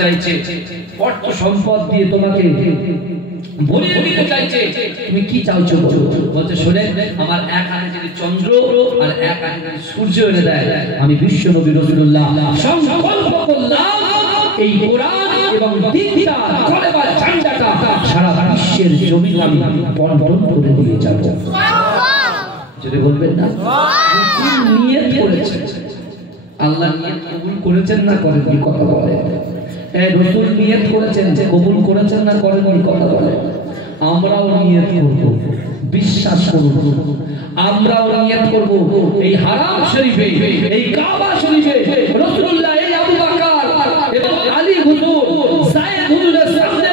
চাইছে, অর্থ সম্পদ দিয়ে তোমাকে ভরিয়ে দিতে চাইছে, তুমি কি চাইছো বলছে শোনে, আমার এক হাতে যদি চন্দ্র আর এক হাতে যদি সূর্য এনে দেয়, আমি বিশ্ব নবী রাসূলুল্লাহ সংকল্প করলাম এই কোরআন এবং দ্বিতীয় কলেমার ঝান্ডাটা সারা বিশ্বের জমিনে আমি বন্টন করে দিয়ে যাব। যদি বলবেন না নিয়ত করেছেন, আল্লাহ নিয়ত কবুল করেছেন না করেননি, কথা বলে। এই রাসূল নিয়ত করেছেন, যে কবুল করেছেন না করেননি, কথা বলে। আমরাও নিয়ত করব, বিশ্বাস করব, আমরাও নিয়ত করব এই হারাম শরীফে, এই কাবা শরীফে রাসূলুল্লাহ, এই আবু বকর এবং আলী হুজুর, সাইয়েদ হুজুরের সামনে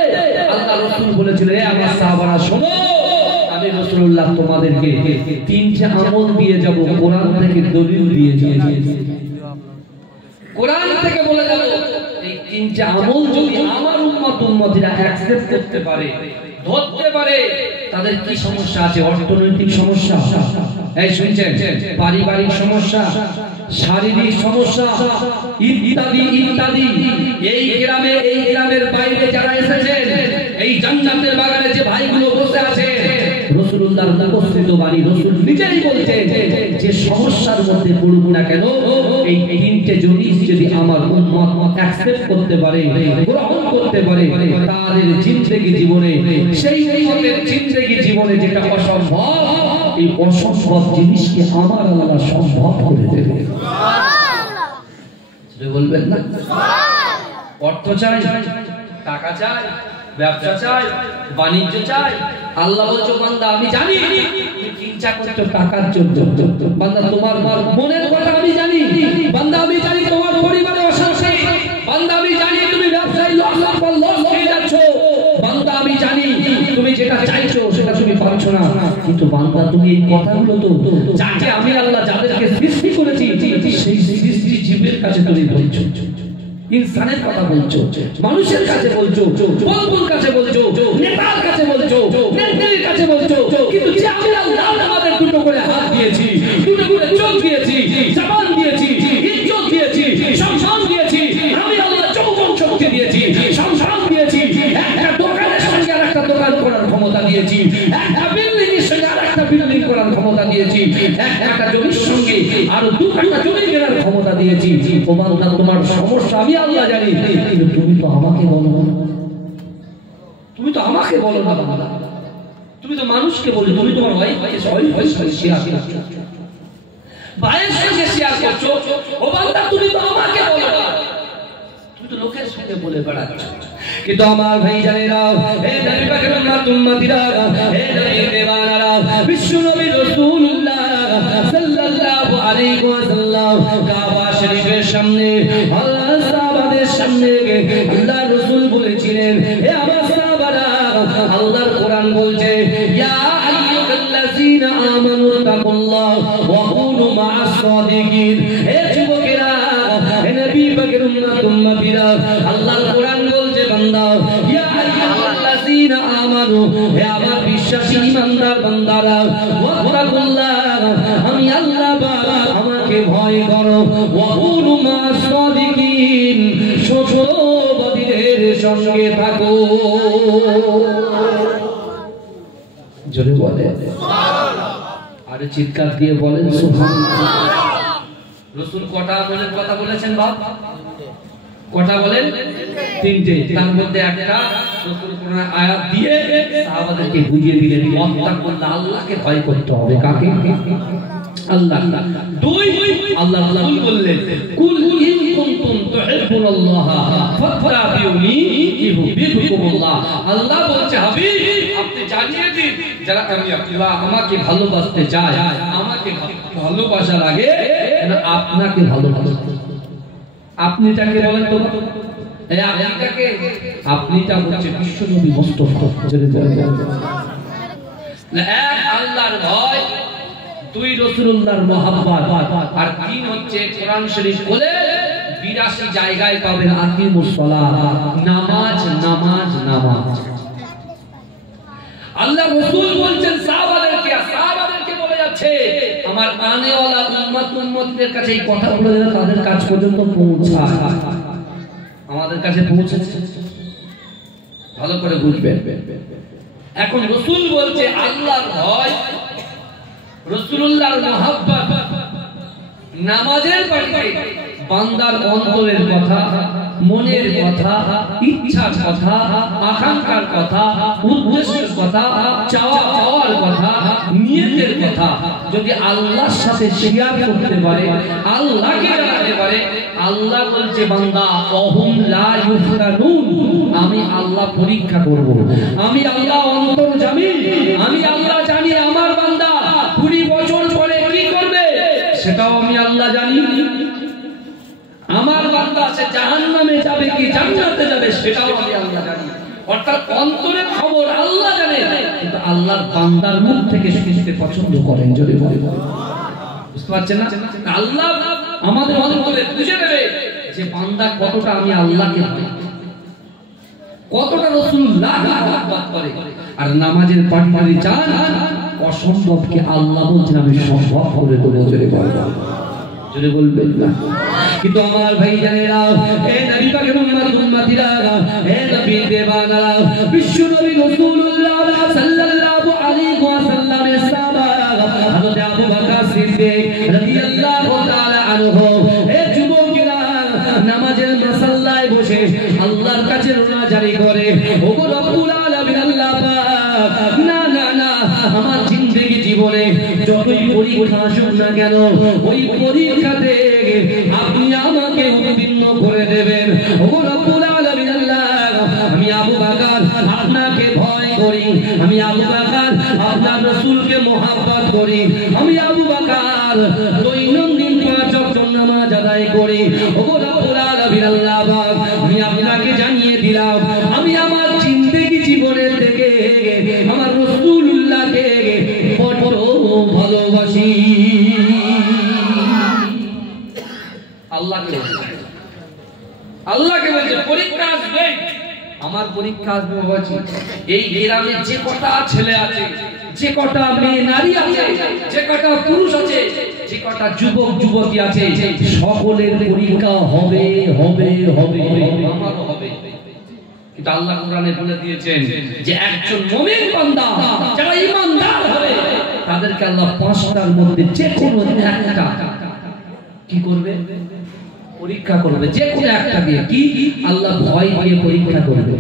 আল্লাহ রাসূল বলেছিল, হে আমার সাহাবারা শোনো, আমি রাসূলুল্লাহ তোমাদেরকে তিনটা আমল দিয়ে যাব, কোরআন থেকে দলিল দিয়ে যাব, কোরআন থেকে বলে যাব, এই তিনটা আমল যদি আমার উম্মতিরা অ্যাকসেপ্ট করতে পারে, ধরতে পারে, তাদের কি সমস্যা আছে, অর্থনৈতিক সমস্যা, এই শুনছেন, পারিবারিক সমস্যা, শারীরিক সমস্যা, ইত্যাদি ইত্যাদি, এই গ্রামের বাইরে যারা এসেছেন, এই জান্নাতের বাগানে যে ভাইগুলো বসে আছে, রাসূলুল্লাহর উপস্থিত বাণী, রাসূল নিজেই বলছেন যে সমস্যার মধ্যে পড়ুক না কেন, এই তিনটে জিনিস যদি আমার উম্মত অ্যাকসেপ্ট করতে পারে, গ্রহণ করতে পারে, তাদের জিন্দেগি জীবনে, সেই উম্মতের জিন্দেগি জীবনে যেটা অসম্ভব, এই অসম্ভব জিনিসকে আমার আল্লাহ সম্ভব করে দেবে। সুবহানাল্লাহ। বলবেন না অর্থ চাই, টাকা চাই, ব্যবসা চাই, বাণিজ্য চাই, আল্লাহ বলছো বান্দা আমি জানি তুমি চিন্তা করছো টাকার জন্য, বান্দা তোমার মনের কথা আমি জানি, বান্দা আমি জানি তোমার পরিবারে অশান্তি, বান্দা আমি জানি তুমি ব্যবসায় লস খেয়ে যাচ্ছ, বান্দা আমি জানি তুমি যেটা চাইছো সেটা তুমি পাচ্ছ না, কিন্তু বান্দা তুমি এই কথাগুলো তো যাকে আমি আল্লাহ যাদেরকে সৃষ্টি করেছি সেই সৃষ্টি জীবের কাছে তুমি বলছো, ইনসানের কথা বলছো, মানুষের কাছে বলছো, বন্ধুর কাছে বলছো, নেতার কাছে বলছো, নেত্রীর কাছে বলছো, কিন্তু যে আমি আল্লাহ আমাদের দুটো করে হাত দিয়েছি, দুটো করে চোখ দিয়েছি, জবান দিয়েছি, ইজ্জত দিয়েছি, সম্মান দিয়েছি, আমি আল্লাহ যৌবন শক্তি দিয়েছি, সংসার দিয়েছি, একটা দোকানের সঙ্গে আরেকটা দোকান করার ক্ষমতা দিয়েছি, একটা বিল্ডিং এর সঙ্গে আরেকটা বিল্ডিং করার ক্ষমতা দিয়েছি, একটা জমির সঙ্গে আরো দুটো জমি কেনার ক্ষমতা দিয়েছি। ও বান্দা তোমার সমস্যা আমি আল্লাহ জানি, কিন্তু তুমি তো আমাকে বলো না, তুমি তো আমাকে বলো না বান্দা, তুমি তো মানুষকে বলো, তুমি তোমার ওয়াইফকে শেয়ার করছো, ভাইয়ের সঙ্গে শেয়ার করছো, ও বান্দা তুমি তো আমাকে বলো না, তুমি তো লোকের সঙ্গে বলে বেড়াচ্ছ। কিন্তু আমার ভাই জানেরা, হে নবী পাকের উম্মতিরা, হে নবীর দেওয়ানারা, বিশ্ব নবী রাসূলুল্লাহ সাল্লাল্লাহু আলাইহি ওয়াসাল্লাম কাবা শরীফের সামনে আল্লাহ সাহাবাদের সামনে আল্লাহ রাসূল বলেছিলেন, হে আমার সাহাবারা, আল্লাহর কোরআন বলছে, ইয়া আইয়ুহাল্লাযীনা আমানু তাকুল্লাহ ওয়া কুনু মা'আস সাদিকিন, হে যুবকেরা, হে নবী পাকের উম্মতিরা, আল্লাহর কোরআন বলছে বান্দা, ইয়া আইয়ুহাল্লাযীনা আমানু, হে আমার বিশ্বাসী ঈমানদার বান্দারা, ওয়া তাকুল্লাহ, আমি আল্লাহ আমাকে ভয় করো, ওয়া কুনু মা'আস সাদিকিন, সত্যবাদীদের সঙ্গে থাকো। জোরে বলে সুবহানাল্লাহ, আরে চিৎকার দিয়ে বলেন সুবহানাল্লাহ। রাসূল কটা বলেন কথা বলেছেন বাপ, কটা বলেন? তিনটে, তার মধ্যে একটা রাসূল কোরআন আয়াত দিয়ে সাহাবাদেরকে বুঝিয়ে দিলেন, ওয়াত্তাকুল্লাহ, আল্লাহকে ভয় করতে হবে, কাকে? আল্লাহ। দুই, আল্লাহ বললেন, কুল ইন কুনতুম তুহিব্বুনাল্লাহ ফাত্তাবিউনি ইউহিব্বুকুমুল্লাহ, আল্লাহ বলছে হাবিব আপনি জানিয়ে দিন, যারা আমি আল্লাহ আমাকে ভালোবাসতে চায়, আমাকে ভালোবাসার আগে আপনাকে ভালোবাসতে, আপনি যাকে বলেন তো, এই আপনাকে, আপনিটা হচ্ছে বিশ্ব নবী মুস্তাফা, এক আল্লাহর ভয়, দুই রাসূলুল্লাহর মহব্বত, আর তিন হচ্ছে কোরআন শরীফ বলে 82 জায়গায় পাবেন আকিমুস সালাত, নামাজ নামাজ নামাজ। আল্লাহ রাসূল বলছেন সাহাবাদেরকে বলে যাচ্ছে, আমার আনেওয়ালা উম্মতদের কাছে এই কথাগুলো যেন তাদের কাছ পর্যন্ত পৌঁছায়, আমাদের কাছে পৌঁছেছে, ভালো করে বুঝবেন। এখন রাসূল বলছে আল্লাহর ভয়, রাসূলুল্লাহর মহব্বত, নামাজের পাশে বান্দার অন্তরের কথা, মনের কথা, ইচ্ছার কথা, আকাঙ্ক্ষার কথা, উদ্দেশ্যের কথা, চাওয়া পাওয়ার কথা, নিয়তের কথা যদি আল্লাহর সাথে শেয়ার করতে পারে, আল্লাহকে জানাতে পারে, আল্লাহ বলছে বান্দা অহুম লা ইউফতানুন, আমি আল্লাহ পরীক্ষা করব, আমি আল্লাহ অন্তর্যামী, আমি আল্লাহ জানি আমার বান্দা 20 বছর পরে কি করবে সেটাও আমি আল্লাহ জানি, আমার বান্দা সে জাহান্নামে যাবে কি জান্নাতে যাবে সেটাও আমি আল্লাহ জানি। অর্থাৎ অন্তরের খবর আল্লাহ জানে, কিন্তু আল্লাহর বান্দার মুখ থেকে শুনতে পছন্দ করেন। যদি বলে বুঝতে পারছেন না, আল্লাহ আমাদের অন্তরে বুঝে নেবে যে বান্দা কতটা আমি আল্লাহকে ভয়, কতটা রাসূলুল্লাহকে মহব্বত করে। আর নামাজের পাটনারি চান অসম্ভবকে আল্লাহ বলছেন আমি সম্ভব করে দেবো। যদি বলবেন, যদি বলবেন না, কিন্তু আমার ভাই জানেরা, হে নবী পাক মুহাম্মদ উম্মতিরা, হে নবী দেবানা, বিশ্ব নবী রাসূলুল্লাহ সাল্লাল্লাহু আলাইহি ওয়াসাল্লামের সাহাবা হযরত আবু বকর সিদ্দিক রাদিয়াল্লাহু তাআলা আনহু, হে যুবকেরা নামাজের মুসাল্লায় বসে আল্লাহর কাছে রোনাজারি করে, ওগো রব্বুল আলামিন আল্লাহ পাক, না না না, আমার জিন্দেগি জীবনে যতই পরীক্ষা আসুক না কেন ওই পরীক্ষাতে আপনি আমাকে উত্তীর্ণ করে দেবেন। ওগো রব্বুল আলামিন আল্লাহ, আমি আবু বকর আপনাকে ভয় করি, আমি আবু বকর আপনার রাসূলকে মহব্বত করি, আমি আবু বকর দৈনন্দিন 5 ওয়াক্ত নামাজ আদায় করি। ওগো রব্বুল আলামিন আল্লাহ, আমি আপনাকে জানিয়ে দিলাম আমি আমার জিন্দেগি জীবনের থেকে আমার রাসূলুল্লাহকে বড় ভালোবাসি। আল্লাহকে বলছে পরীক্ষা আসবে, আমার পরীক্ষা আসবে বাবাজি। এই গ্রামে যে কটা ছেলে আছে, যে কটা মেয়ে নারী আছে, যে কটা পুরুষ আছে, যে কটা যুবক যুবতী আছে, সকলের পরীক্ষা হবে হবে হবে, আমারও হবে। কিন্তু আল্লাহ কোরআনে বলে দিয়েছেন যে একজন মুমিন বান্দা যারা ঈমানদার হবে তাদেরকে আল্লাহ 5টার মধ্যে যে কোনো একটা কি করবে, পরীক্ষা করবে, যে কোনো একটা দিয়ে। কি? আল্লাহ ভয় দিয়ে পরীক্ষা করবে।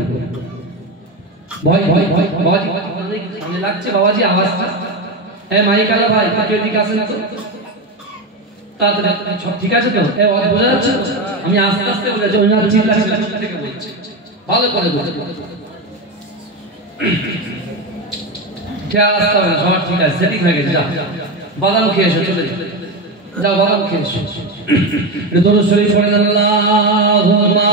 ভয় ভয় ভয় ভয় সামনে লাগছে বাবাজি আওয়াজটা, হ্যাঁ মাইক আলা ভাই কেউ দিকে আসেন তো, তাড়াতাড়ি সব ঠিক আছে তো? এই আওয়াজ বোঝা যাচ্ছে? আমি আস্তে আস্তে বলছি, ওনার চিল্লা চিল্লা থেকে বলছি, ভালো করে বলছি। সবার ঠিক আছে, সেটিং হয়ে গেছে। বাদাম খেয়ে এসো, চলে যাও বাদাম খেয়ে এসো। দরুদ শরীফ পড়েন আল্লাহুম্মা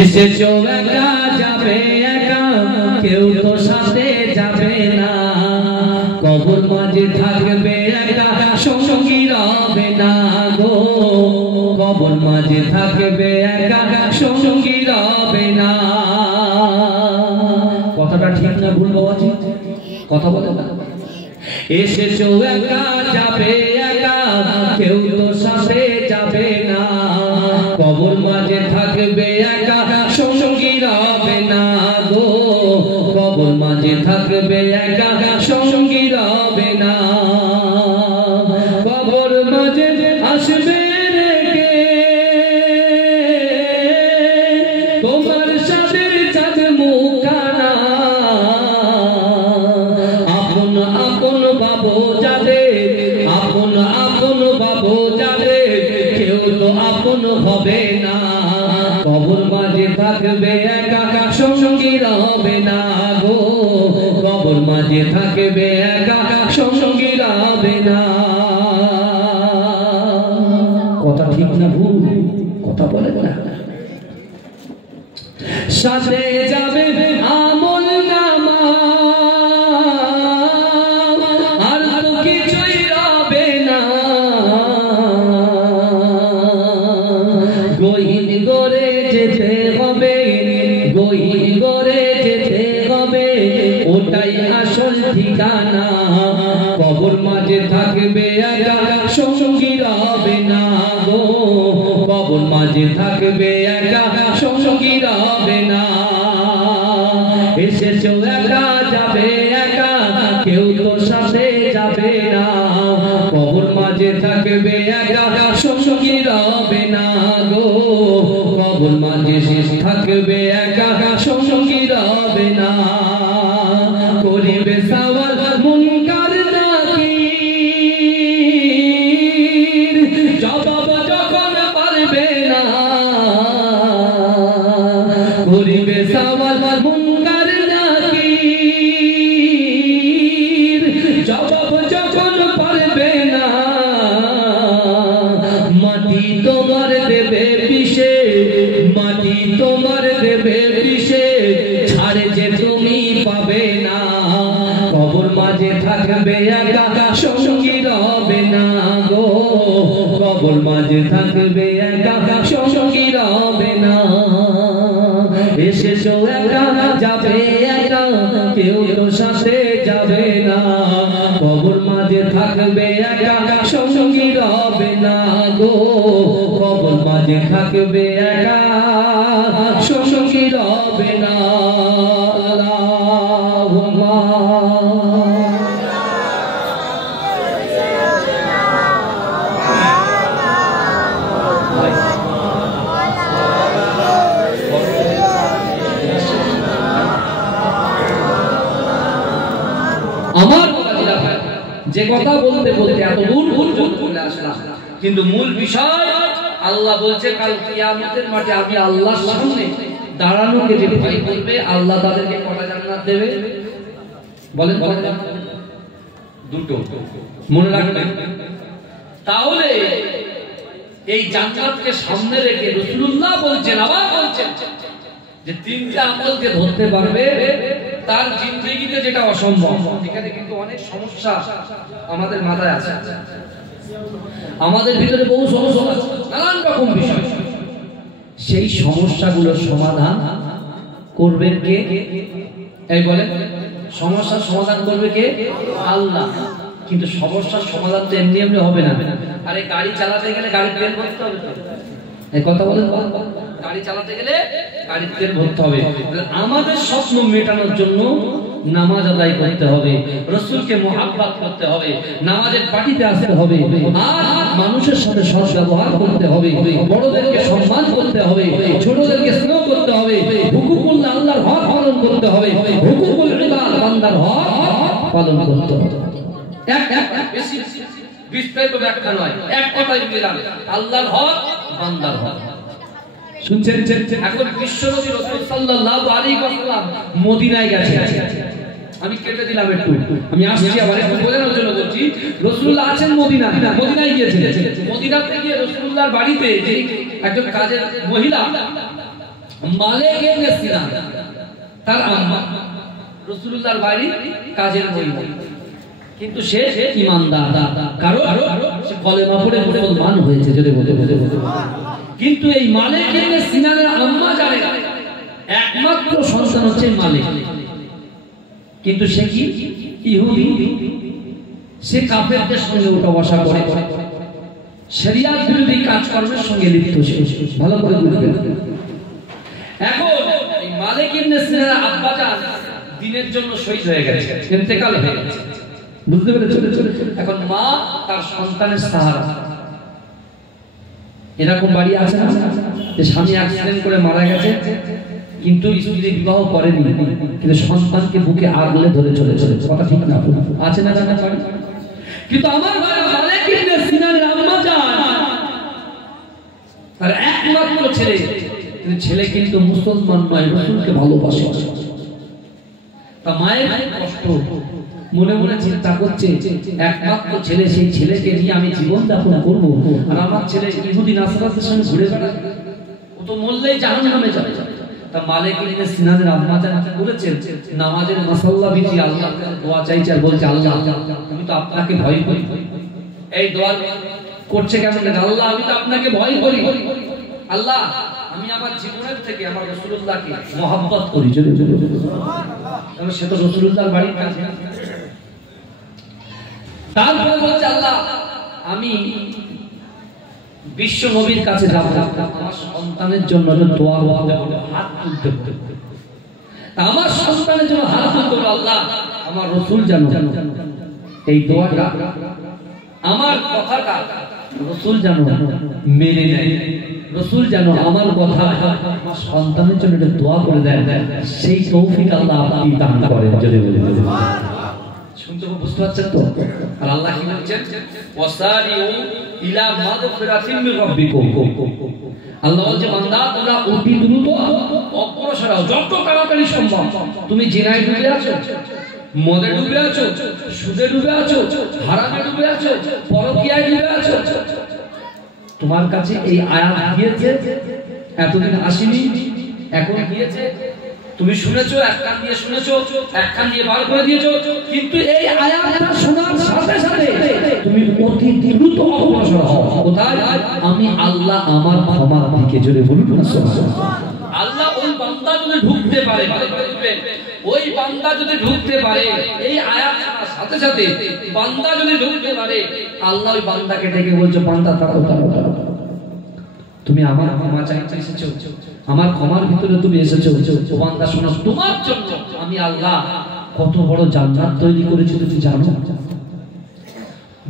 এসেছো একা যাবে একা, কেউ তো সাথে যাবে না, কবর মাঝে থাকবে একা সঙ্গী রবে না গো, কবর মাঝে থাকবে একা সঙ্গী রবে না। কথাটা ঠিক না ভুল বাবাজি? কথা বলে না। এসেছো একা যাবে একা, কেউ তো সাথে যাবে না, কবর মাঝে থাকবে একা সঙ্গী রবে না গো, কবর মাঝে থাকবে একা সঙ্গী রবে না। কবর মাঝে আসবে রেখে তোমার সাথে চাঁদ মুখানা, আপন আপন বাবু যাবে, আপন আপন বাবু যাবে, কেউ তো আপন হবে না, কবর মাঝে থাকবে একা সঙ্গী রবে না গো, কবর মাঝে থাকবে একা সঙ্গী রবে না। কথা ঠিক না ভুল? কথা বলে না। সাথে যাবে আমল নামা, আর তো কিছুই রবে না, গহীন করে যেতে ঠিকানা, কবর মাঝে থাকবে একা সঙ্গী রবে না গো, কবর মাঝে থাকবে একা সঙ্গী রবে না। এসেছো একা যাবে একা, কেউ তো সাথে যাবে না, কবর মাঝে থাকবে একা সঙ্গী রবে না গো, কবর মাঝে শেষ থাকবে একা সঙ্গী রবে না। করিবে সওয়াল মুনকার নাকির, জবাব যখন পারবে না, করিবে সওয়াল মুনকার নাকির, জবাব যখন পারবে না, মাটি তোমার দেবে পিষে, মাটি তোমার দেবে পিষে, ছাড়ে যে তুমি পাবে না, কবর মাঝে থাকবে একা সঙ্গী রবে না গো, কবর মাঝে থাকবে একা সঙ্গী রবে না। এসেছো একা যাবে একা, কেউ তো সাথে যাবে না, কবর মাঝে থাকবে একা সঙ্গী রবে না গো, কবর মাঝে থাকবে একা সঙ্গী রবে না। আমার যে কথা বলতে বলতে এত দূর চলে আসলাম, কিন্তু মূল বিষয় আল্লাহ বলছে কাল কিয়ামতের মাঠে আমি আল্লাহর সামনে দাঁড়ানোকে যে ভয় করবে, আল্লাহ তাদেরকে কটা জান্নাত দেবে বলেন? দুটো, মনে রাখবেন। তাহলে এই জান্নাতকে সামনে রেখে রাসূলুল্লাহ বলছেন, আবার বলছেন যে তিনটা আমলকে ধরতে পারবে তার জিন্দেগিতে যেটা অসম্ভব। এখানে কিন্তু অনেক সমস্যা আমাদের মাথায় আছে, আমাদের ভিতরে বহু সমস্যা আছে, নানান রকম বিষয়। সেই সমস্যাগুলোর সমাধান করবেন কে? এই বলেন, সমস্যার সমাধান করবে কে? আল্লাহ। কিন্তু সমস্যার সমাধান তো এমনি এমনি হবে না। আরে গাড়ি চালাতে গেলে গাড়ির তেল ভরতে হবে তো, এই কথা বলেন। গাড়ি চালাতে গেলে গাড়ির তেল ভরতে হবে। আমাদের স্বপ্ন মেটানোর জন্য নামাজ আদায় করতে হবে, রাসূলকে মুহাব্বত করতে হবে, নামাজের পার্টিতে আসতে হবে, আর মানুষের সাথে সৎ ব্যবহার করতে হবে, বড়দেরকে সম্মান করতে হবে, ছোটদেরকে স্নেহ করতে হবে, হুকুকুল্লাহ আল্লাহর হক পালন করতে হবে, হুকুকুল ইবাদ বান্দার হক পালন করতে হবে। বেশি বিস্তারিত ব্যাখ্যা নয়, এক কথাই বললাম, আল্লাহর হক বান্দার হক। শুনছেন? এখন বিশ্বনবী রাসূল সাল্লাল্লাহু আলাইহি ওয়াসাল্লাম মদিনায় গেছেন। আমি কেটে দিলাম একটু, আমি আসছি আবার একটু বোঝানোর জন্য বলছি। রাসূলুল্লাহ আছেন মদিনায় গিয়েছেন। মদিনাতে গিয়ে রাসূলুল্লাহর বাড়িতে একজন কাজের মহিলা মালিক ইবনে সিনান, তার আম্মা, রাসূলুল্লাহর বাড়ি কাজের মহিলা, কিন্তু সে ঈমানদার, কারণ সে কলেমা পড়ে মুসলমান হয়েছে। যদি বলে কিন্তু এই মালিক ইবনে সিনানের আম্মা জানে একমাত্র সন্তান হচ্ছে মালিক, কিন্তু সে কি ইহুদি, সে কাফেরদের সঙ্গে উঠা বসা করে, শরিয়াত বিরোধী কাজকর্মের সঙ্গে লিপ্ত। ভালো করে বুঝবেন। এখন এই মালিক ইবনে সিনানের আব্বা জান দিনের জন্য শহীদ হয়ে গেছে, ইন্তেকাল হয়ে গেছে, বুঝতে পেরেছেন? এখন মা তার সন্তানের সাহারা। এরকম বাড়ি আছে না যে স্বামী অ্যাক্সিডেন্ট করে মারা গেছে, কিন্তু স্ত্রী বিবাহ করেনি, কিন্তু সন্তানকে বুকে আগলে ধরে চলেছে। কথা ঠিক না? আছে না জানা বাড়ি? কিন্তু আমার মালিক ইবনে সিনানের আম্মা জান, তার একমাত্র ছেলে, কিন্তু ছেলে কিন্তু মুসলমান নয়, রাসূলকে ভালোবাসে। তা মায়ের কষ্ট, মনে মনে চিন্তা করছে একমাত্র ছেলে, সেই ছেলেকে নিয়ে আমি জীবন যাপন করবো, আর আমার ছেলে ইহুদি নাসারাদের সঙ্গে ঘুরে বেড়াবে, ও তো মরলেই জাহান্নামে যাবে। তা মালিক ইবনে সিনানের আম্মা জান কি করেছেন? নামাজের মাসাল্লা বিধি আল্লাহর কাছে দোয়া চাইছে, আর বলছে আল্লাহ আমি তো আপনাকে ভয় করি। এই দোয়া করছে কেমন? আল্লাহ আমি তো আপনাকে ভয় করি, আল্লাহ আমি আমার জীবনের থেকে আমার রাসূলুল্লাহকে মহব্বত করি। কারণ সে তো রাসূলুল্লাহর বাড়ির কাছে, তারপরে বলছে আল্লাহ আমি বিশ্ব নবীর কাছে যাব, আমার সন্তানের জন্য দোয়া করতে হবে, হাত তুলতে হবে, আমার সন্তানের জন্য হাত তুলতে হবে। আল্লাহ আমার রাসূল জানো এই দোয়াটা, আমার কথাটা রাসূল জানো মেনে নেয়, রাসূল জানো আমার কথা আমার সন্তানের জন্য একটা দোয়া করে দেন, সেই তৌফিক আল্লাহ আপনি দান করেন। যদি বলে শুনতে বুঝতে পারছেন তো? আর আল্লাহ কি বলছেন? ওয়াসারিউ ইলা মাগফিরাতিন মির রাব্বিকুম। আল্লাহ বলছে বান্দা তোমরা অতি দ্রুত অগ্রসর হও, যত তাড়াতাড়ি সম্ভব। তুমি জিনায় ডুবে আছো, মদে ডুবে আছো, সুদে ডুবে আছো, হারামে ডুবে আছো, পরকীয়ায় ডুবে আছো, তোমার কাছে এই আয়াত গিয়েছে, এতদিন আসেনি, এখন গিয়েছে, তুমি শুনেছো, এক কান দিয়ে শুনেছো, এক কান দিয়ে বার করে দিয়েছো, কিন্তু এই আয়াতটা শোনার সাথে সাথে তুমি অতি দ্রুত অগ্রসর হও। কোথায়? আমি আল্লাহ আমার ক্ষমার দিকে। জোরে বলুন না সুবহানাল্লাহ। আল্লাহ ওই বান্দা যদি ঢুকতে পারে, ওই বান্দা যদি ঢুকতে পারে, এই আয়াত শোনার সাথে সাথে বান্দা যদি ঢুকতে পারে, আল্লাহ ওই বান্দাকে ডেকে বলছে বান্দা তাড়াতাড়ি তাড়াতাড়ি তুমি আমার ক্ষমা চাইতে এসেছো, আমার ক্ষমার ভিতরে তুমি এসেছো। ও বান্দা শোনো, তোমার জন্য আমি আল্লাহ কত বড় জান্নাত তৈরি করেছি তুমি জানো?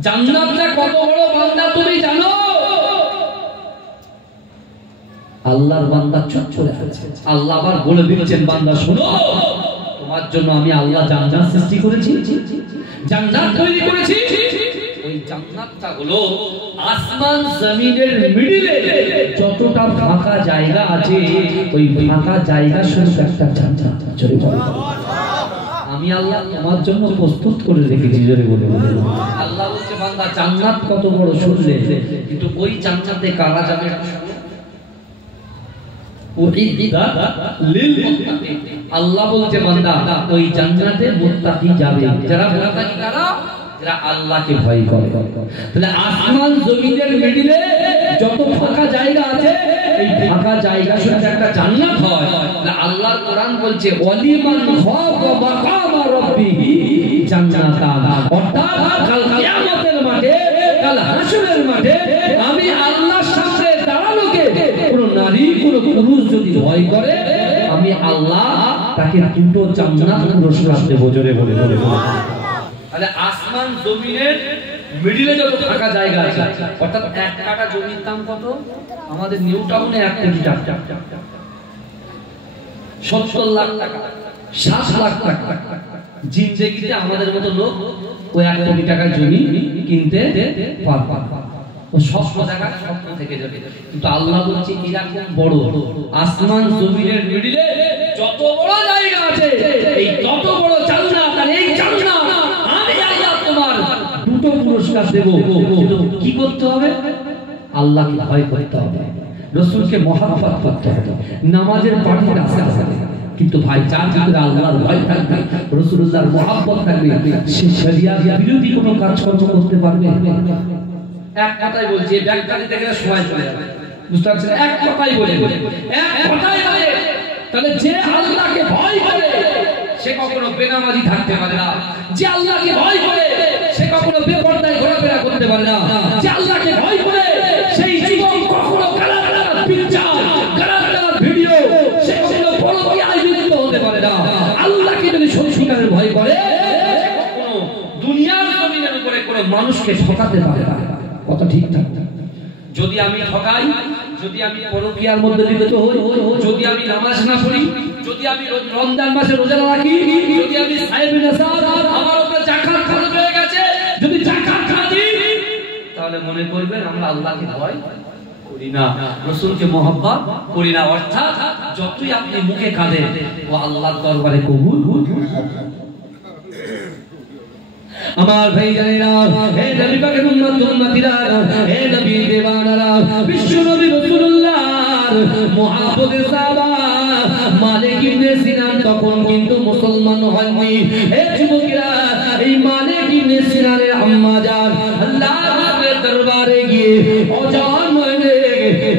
জান্নাতটা কত বড় বান্দা তুমি জানো? আল্লাহর বান্দা চুপ করে আছে। আল্লাহ আবার বলে দিচ্ছেন বান্দা শোনো, তোমার জন্য আমি আল্লাহ জান্নাত সৃষ্টি করেছি, জান্নাত তৈরি করেছি। ওই জান্নাতটা হলো আসমান জমিনের মিডলে যতটা ফাঁকা জায়গা আছে, ওই ফাঁকা জায়গা শুধু একটা জান্নাত। জোরে বলো আমি আল্লাহ তোমার জন্য প্রস্তুত করে রেখেছি। জোরে বলো আল্লাহ বলছে বান্দা জান্নাত কত বড় শুনলে, কিন্তু ওই জান্নাতে কারা যাবে? আল্লাহ বলছে বান্দা ওই জান্নাতে মুত্তাকি যাবে, যারা মুত্তাকি কারা? যারা আল্লাহকে ভয় করে। তাহলে আসমান জমিনের মিডলে যত ফাঁকা জায়গা আছে, এই ফাঁকা জায়গা শুধু একটা জান্নাত হয়। তাহলে আল্লাহর কোরআন বলছে ওয়ালিমান খাফা মাকামা রাব্বিহি জান্নাতান, অর্থাৎ কাল কিয়ামতের মাঠে, কাল হাসরের মাঠে আমি আল্লাহর সামনে দাঁড়ানোকে কোন নারী কোন পুরুষ যদি ভয় করে, আমি আল্লাহ তাকে দুটো জান্নাত পুরস্কার দেব। জোরে বলে বলে তাহলে আসমান জমিনের মিডলে যত ফাঁকা জায়গা আছে, অর্থাৎ এক কাঠা জমির দাম কত? আমাদের নিউ টাউনে 1 কোটি টাকা, 70 লাখ টাকা, 7 লাখ টাকা। জিন্দেগিতে আমাদের মতো লোক ওই 1 কোটি টাকার জমি কিনতে পারবে, ও স্বপ্ন দেখা স্বপ্ন থেকে যাবে। কিন্তু আল্লাহ বলছে এরকম বড় আসমান জমিনের মিডলে যত বড় জায়গা আছে, এই তত বড় জান্নাত, আর এই জান্নাত আমি আল্লাহ তোমার দুটো পুরস্কার দেব। কিন্তু কি করতে হবে? আল্লাহকে ভয় করতে হবে, রাসূলকে মহব্বত করতে হবে, নামাজের পাঠে রাখতে হবে। কিন্তু ভাই যার ভিতরে আল্লাহর ভয় থাকবে, রাসূলুল্লাহর মহব্বত থাকবে, সে শরিয়াত বিরোধী কোনো কাজকর্ম করতে পারবে। এক কথাই বলছি, ব্যাখ্যা দিতে গেলে সময় চলে যাবে, বুঝতে পারছেন? এক কথাই বলে, এক কথাই বলে। তাহলে যে আল্লাহকে ভয় করে সে কখনো বেনামাজি থাকতে পারে না, যে আল্লাহকে ভয় করে সে কখনো বেপরদায় ঘোরাফেরা করতে পারে না, যে আল্লাহকে ভয় করে সেই জীবন কখনো গালাগালার পিকচার, গালাগালার ভিডিও, সে কখনো পরকীয়ায় লিপ্ত হতে পারে না। আল্লাহকে যদি সত্যিকারের ভয় করে, সে কখনো দুনিয়ার জমিনের উপরে কোনো মানুষকে ঠকাতে পারে না। কত ঠিক না? যদি আমি ঠকাই, যদি আমি পরকীয়ার মধ্যে লিপ্ত হই, যদি আমি নামাজ না পড়ি, যদি আমি রমজান মাসে রোজা না রাখি, যদি আমি সাহেবে নাসাব আমার উপরে যাকাত খরচ হয়ে গেছে, যদি যাকাত না দিই, তাহলে মনে করবেন আমরা আল্লাহকে ভয় করি না, রাসূলকে মহব্বত করি না। অর্থাৎ যতই আপনি মুখে কাঁদেন, ও আল্লাহর দরবারে কবুল হবে। আমার ভাই জানেরা, হে নবী পাকের উম্মত উম্মতিরা, হে নবী দেওয়ানারা, বিশ্ব নবী রাসূলুল্লাহর মুহাব্বতের সাহাবা মালিক ইবনে সিনান তখন কিন্তু মুসলমান হয়নি। হে যুবকেরা, এই মালিক ইবনে সিনানের আম্মা জান আল্লাহর দরবারে গিয়ে অজান হয়ে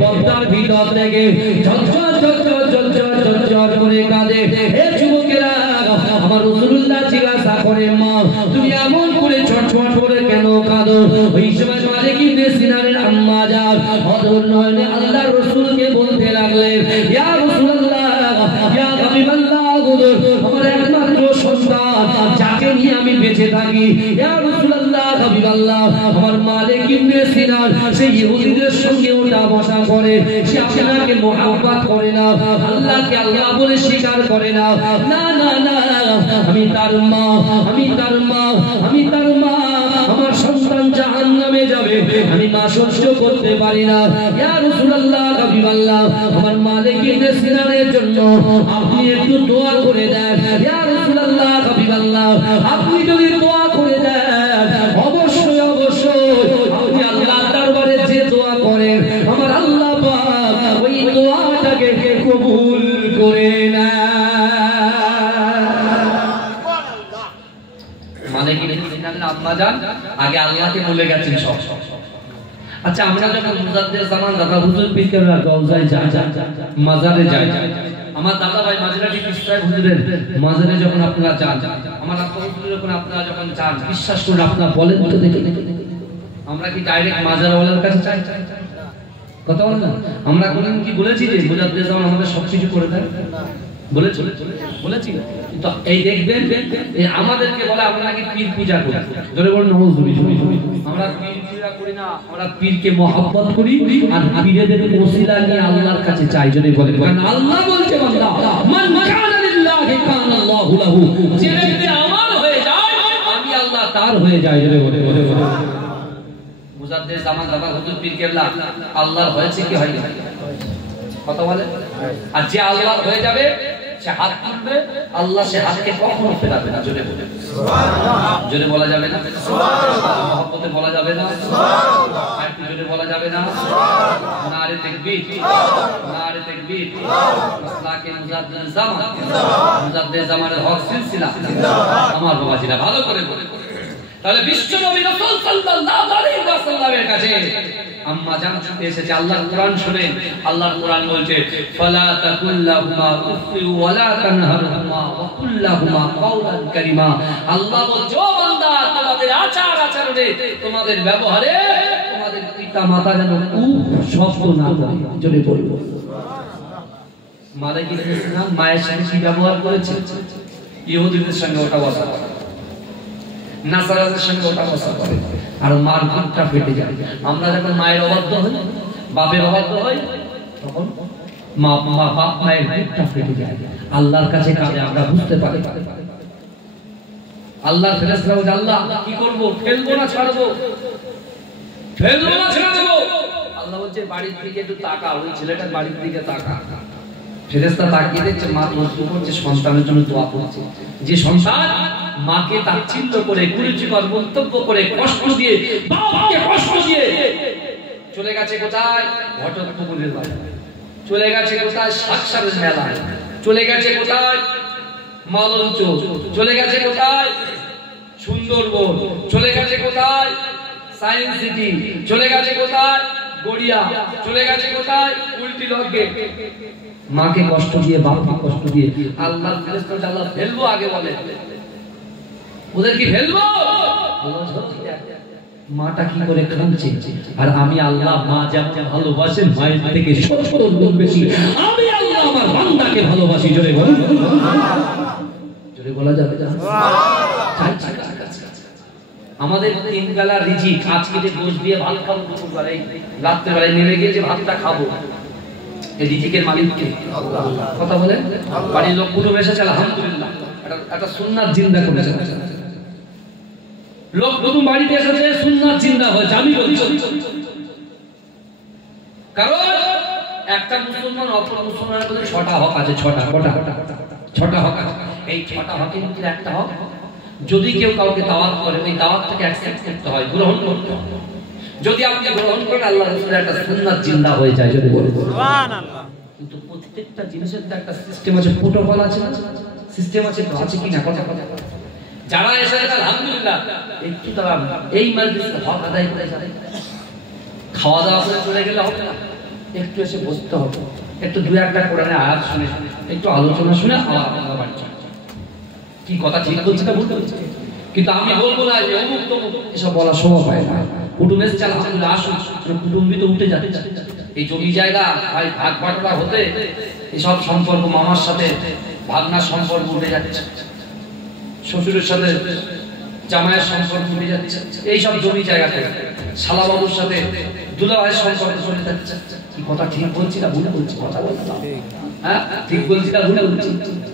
পর্দার ভিতর থেকে ঝরঝর ঝরঝর ঝরঝর ঝরঝর করে কাঁদে। হে যুবকেরা, আমার রাসূলুল্লাহ জিজ্ঞাসা করে, মা তুমি এমন করে ছটফট করে কেন সিনানের আম্মা জান হযরত নয়নে আল্লাহর রাসূলকে বলতে লাগলেন, ইয়া রাসূলুল্লাহ, ইয়া হাবিবাল্লাহ, আমার একমাত্র সন্তান যাকে নিয়ে আমি বেঁচে থাকি, ইয়া রাসূলুল্লাহ, হাবিবাল্লাহ, আমার মালিক ইবনে সিনান সে ইহুদিদের সঙ্গে ওঠা বসা করে, সে আপনাকে মহব্বত করে না, আল্লাহকে আল্লাহ বলে স্বীকার করে না। না না না, আমি তার মা, আমি তার মা, আমি তার মা, আমার সন্তান জাহান্নামে যাবে, আমি মা সহ্য করতে পারি না। ইয়া রাসূলুল্লাহ, হাবিবাল্লাহ, আমার মালিক ইবনে সিনানের জন্য আপনি একটু দোয়া করে দেন। ইয়া রাসূলুল্লাহ, হাবিবাল্লাহ, আপনি যদি দোয়া করে দেন, অবশ্যই অবশ্যই আপনি আল্লাহর দরবারে যে দোয়া করেন, আমার আল্লাহ পাক ওই দোয়াটাকে কবুল করে নেন। মালিক ইবনে সিনানের আম্মা জান আগে আল্লাহকে বলে গেছেন সব। আচ্ছা, আমরা যখন মুজাদ্দিদ জামান দাদা হুজুর পীর কেবলার রওজায় যাই, মাজারে যাই, আমার দাদা ভাই মাঝরাটি কৃষ্ণায় হুজুরের মাজারে যখন আপনারা যান, আমার আব্বা হুজুরের যখন আপনারা যখন যান, বিশ্বাস করুন আপনারা বলেন তো দেখি, আমরা কি ডাইরেক্ট মাজারওয়ালার কাছে চাই? কথা বল না, আমরা কোনদিন কি বলেছি যে মুজাদ্দিদ জামান আমাদের সবকিছু করে দেন? বলেছি বলেছি তো। এই দেখবেন আমাদেরকে বলে আমরা নাকি পীর পূজা করি, জোরে বলুন নাউজুবিল্লাহ। আমরা পীর পূজা করি না, আমরা পীরকে মহব্বত করি আর পীরদের ওসিলা নিয়ে আল্লাহর কাছে চাই, জোরে বলেন। কারণ আল্লাহ বলছে বান্দা, মান কানা লিল্লাহি কানা আল্লাহু লাহু, যে ব্যক্তি আমার হয়ে যায় আমি আল্লাহ তার হয়ে যাই, জোরে বলেন। মুজাদ্দিদ জামান দাদা হুজুর পীর কেবলা আল্লাহর হয়েছে কি হয়নি? কথা বলে। আর যে আল্লাহর হয়ে যাবে সে হাত তুলবে, আল্লাহ সে হাতকে কখনো ফেরাবে না, জোরে বলে সুবহানাল্লাহ। জোরে বলা যাবে না সুবহানাল্লাহ, মহব্বতে বলা যাবে না সুবহানাল্লাহ, আর জোরে বলা যাবে না সুবহানাল্লাহ, নারে তাকবীর নারে তাকবীর, মাসলাকে মুজাদ্দিদ জামান জিন্দাবাদ, মুজাদ্দিদ জামানের হক সিলসিলা জিন্দাবাদ। আমার বাবাজিরা ভালো করে বলে, তাহলে বিশ্ব নবী রাসূল সাল্লাল্লাহু আলাইহি ওয়াসাল্লামের কাছে আম্মা জান শুনতে এসেছে, আল্লাহর কোরআন শুনেন। আল্লাহর কোরআন বলছে, ফালা তাকুল্লাহুমা উফি ওয়ালা তানহারহুমা ওয়া কুল্লাহুমা কাওলান কারীমা। আল্লাহ বলছে, ও বান্দা, তোমাদের আচার আচরণে, তোমাদের ব্যবহারে তোমাদের পিতা মাতা যেন উফ শব্দ না করে, জোরে বলবো সুবহানাল্লাহ। মালিক ইবনে সিনান মায়ের সাথে কি ব্যবহার করেছে? ইহুদিদের সঙ্গে ওটা বসা করে, নাসারাদের সঙ্গে ওটা বসা করে, আর মার বুকটা ফেটে যায়। আমরা যখন মায়ের অবাধ্য হই, বাপের অবাধ্য হই, তখন বাপ মায়ের বুকটা ফেটে যায়। আল্লাহর কাছে কাঁদে, আমরা বুঝতে পারি। আল্লাহর ফেরেশতারা বলে, আল্লাহ কি করব? ফেলবো না ছাড়বো? ফেলবো না ছাড়বো? আল্লাহ বলছে, বাড়ির দিকে একটু তাকা, ওই ছেলেটার বাড়ির দিকে তাকা। ফেরেশতা তাকিয়ে দেখছে মা দোয়া করছে, সন্তানের জন্য দোয়া করছে। যে সন্তান মাকে তাচ্ছিল্য করে, কুরুচিকর মন্তব্য করে, কষ্ট দিয়ে, বাবাকে কষ্ট দিয়ে চলে গেছে কোথায়? ঘটকপুকুরের বাজারে, চলে গেছে কোথায়? সাতসারের মেলায়, চলে গেছে কোথায়? মালঞ্চ, চলে গেছে কোথায়? সুন্দরবন, চলে গেছে কোথায়? সায়েন্স সিটি, চলে গেছে কোথায়? গড়িয়া, চলে গেছে কোথায়? উল্টি লগ্গে। মাকে কষ্ট দিয়ে, বাপকে কষ্ট দিয়ে, আল্লাহ ফেরেশতাকে আল্লাহ ফেলবো আগে বলে, ওদের কি ফেলবো? মাটা কি করে কাঁদছে, আর আমি আল্লাহ মা যেমন ভালোবাসেন মায়ের থেকে 70 গুণ বেশি আমি আল্লাহ আমার বান্দাকে ভালোবাসি। জোরে বল, জোরে বলা যাবে না সুবহানাল্লাহ। আমাদের তিন বেলা রিজিক, আজকে যে গোশ দিয়ে ভাত খাবো, দুপুর বেলায় রাত্রে বেলায় নেমে গিয়ে যে ভাতটা খাবো, এই রিজিকের মালিক কে? আল্লাহ। কথা বলেন, বাড়ির লোক কুটুম এসেছে, আলহামদুলিল্লাহ, একটা সুন্নাত জিন্দা করেছে। লোক কুটুম বাড়িতে এসেছে, সুন্নাত জিন্দা হয়েছে। আমি বলছি, কারণ একটা মুসলমান অপর মুসলমানের মধ্যে 6টা হক আছে, 6টা হক আছে। এই 6টা হকের মধ্যে একটা হক, যদি কেউ কাউকে দাওয়াত করে, ওই দাওয়াত থেকে অ্যাকসেপ্ট করতে হয়, গ্রহণ করতে হয়। যদি আপনি গ্রহণ করেন, আল্লাহ রাসূলের একটা সুন্নাত জিন্দা হয়ে যায়। যদি বলেন সুবহানাল্লাহ। কিন্তু প্রত্যেকটা জিনিসের তো একটা সিস্টেম আছে, প্রোটোকল আছে, সিস্টেম আছে, তো আছে কি না? কথা যারা এসেছে আলহামদুলিল্লাহ, একটু তারা এই মাজলিসে হক আদায় করে যাবে। খাওয়া দাওয়া করে চলে গেলে হবে না, একটু এসে বসতে হবে, একটু দুই একটা কোরআনের আয়াত শুনে, একটু আলোচনা শুনে আবার বাড়ি চলে। কি কথা ঠিক বলছি না ভুল বলছি? কিন্তু আমি বলবো না যে অমুক তমুক, এসব বলা শোভা পায় না। কুটুমের চাল আলহামদুলিল্লাহ আসুন, কুটুম্বি তো উঠে যাচ্ছে। এই জমি জায়গা ভাই ভাগ বাটোয়ারা হতে এইসব সম্পর্ক, মামার সাথে ভাগনার সম্পর্ক উঠে যাচ্ছে, শ্বশুরের সাথে জামাইয়ের সম্পর্ক উঠে যাচ্ছে, এইসব জমি জায়গাতে শালাবাবুর সাথে দুলাভাইয়ের সম্পর্ক চলে যাচ্ছে। কি কথা ঠিক বলছি না ভুলে বলছি? কথা বলছি, হ্যাঁ ঠিক বলছি না ভুলে বলছি?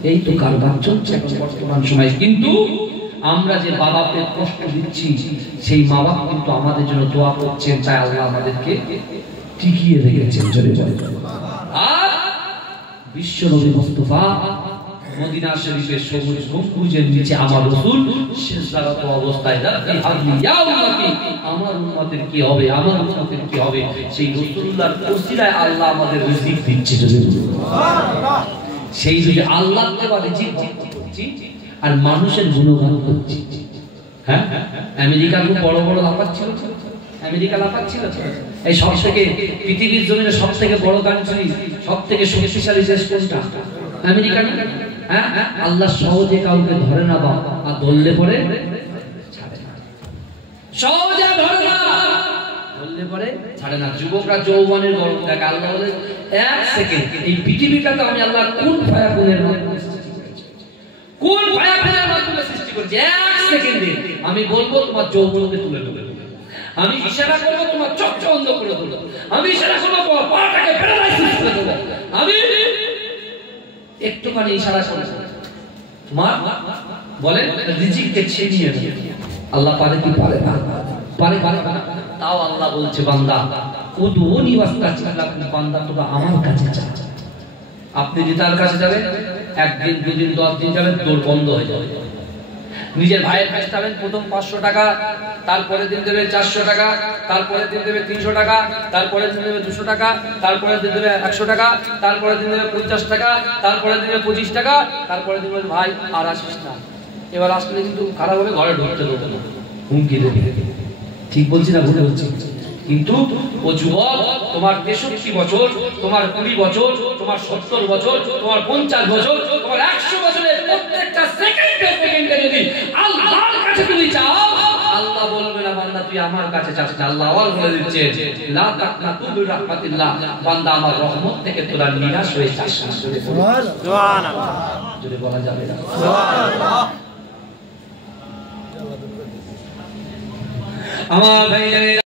এই তো কারবার চলছে এখন বর্তমান সময়ে। কিন্তু আমরা যে বাবাকে কষ্ট দিচ্ছি, সেই মা বাবা কিন্তু আমাদের জন্য দোয়া করছেন, তাই আল্লাহ আমাদেরকে টিকিয়ে রেখেছেন। আর বিশ্ব নবী মুস্তাফা মদিনা শরীফের সবুজ গম্বুজের নিচে আমার রাসূল সিজদারত অবস্থায় রাব্বি হাবলি ইয়া উম্মতি, আমার উম্মতের কি হবে, আমার উম্মতের কি হবে, সেই রাসূলুল্লাহর ওসিলায় আল্লাহ আমাদের রিজিক দিচ্ছে। সুবহানাল্লাহ। সেই যে আল্লাহর দেওয়া রিজিক করছি আর মানুষের গুণগান করছি। হ্যাঁ, আমেরিকা খুব বড় বড় লাফাচ্ছিল, আমেরিকা লাফাচ্ছিল। এই সব থেকে পৃথিবীর জমিনে সব থেকে বড় কান্ট্রি, সব থেকে শক্তিশালী দেশ কোনটা? আমেরিকা। হ্যাঁ, আল্লাহ সহজে কাউকে ধরে না, বাবা আর ধরলে পরে ছাড়ে না, সহজে ধরে না, ধরলে পরে ছাড়ে না। যুবকরা যৌবনের গরম দেখে, আল্লাহ বলে এক সেকেন্ড এই পৃথিবীটাতে আমি আল্লাহ কোন ফায়াকুনের মাধ্যমে সৃষ্টি করেছি, কোন ফায়াকুনের মাধ্যমে সৃষ্টি করেছি। এক সেকেন্ডে আমি বলবো তোমার যৌবনকে তুলে নেবে, আমি ইশারা করব তোমার চোখ বন্ধ করে দেব, আমি ইশারা করব তোমার পাটাকে প্যারালাইসিস করে দেব, আমি একটুখানি ইশারা করব তোমার বলে রিজিককে ছিনিয়ে নেবে। আল্লাহ পারে কি পারে না? পারে। তাও আল্লাহ বলছে বান্দা উদুনি ওয়াস্তাজিব লাকুম, বান্দা তোমরা আমার কাছে চাও। আপনি যদি তার কাছে যাবেন, একদিন দুদিন 10 দিন যাবেন, দৌড় বন্ধ হয়ে যাবে। নিজের ভাইয়ের কাছে যাবেন, প্রথম 500 টাকা, তারপরে দিন দেবে 400 টাকা, তারপরে দিন দেবে 300 টাকা, তারপরে দিন দেবে 200 টাকা, তারপরে দিন দেবে 100 টাকা, তারপরে দিন দেবে 50 টাকা, তারপরে দিন দেবে 25 টাকা, তারপরে দিন দেবে ভাই আর আসিস না, এবার আসলে কিন্তু খারাপ হবে, ঘরে ঢুকতে দেবো না, হুমকি দেবে। ঠিক বলছি না ভুলে বলছি? কিন্তু ও যুবক, তোমার 63 বছর, তোমার 20 বছর, তোমার 70 বছর, তোমার 50 বছর, তোমার 100 বছরের প্রত্যেকটা সেকেন্ডে যদি আল্লাহর কাছে তুমি চাও, আল্লাহ বলবে না বান্দা তুই আমার কাছে চাস না। আল্লাহ আবার বলে দিচ্ছে লা তাকনাতু মির রাহমাতিল্লাহ, বান্দা আমার রহমত থেকে তোরা নিরাশ হয়ে যাস না। সুবহানাল্লাহ। যদি বলা যাবে না সুবহানাল্লাহ। আমার ভাই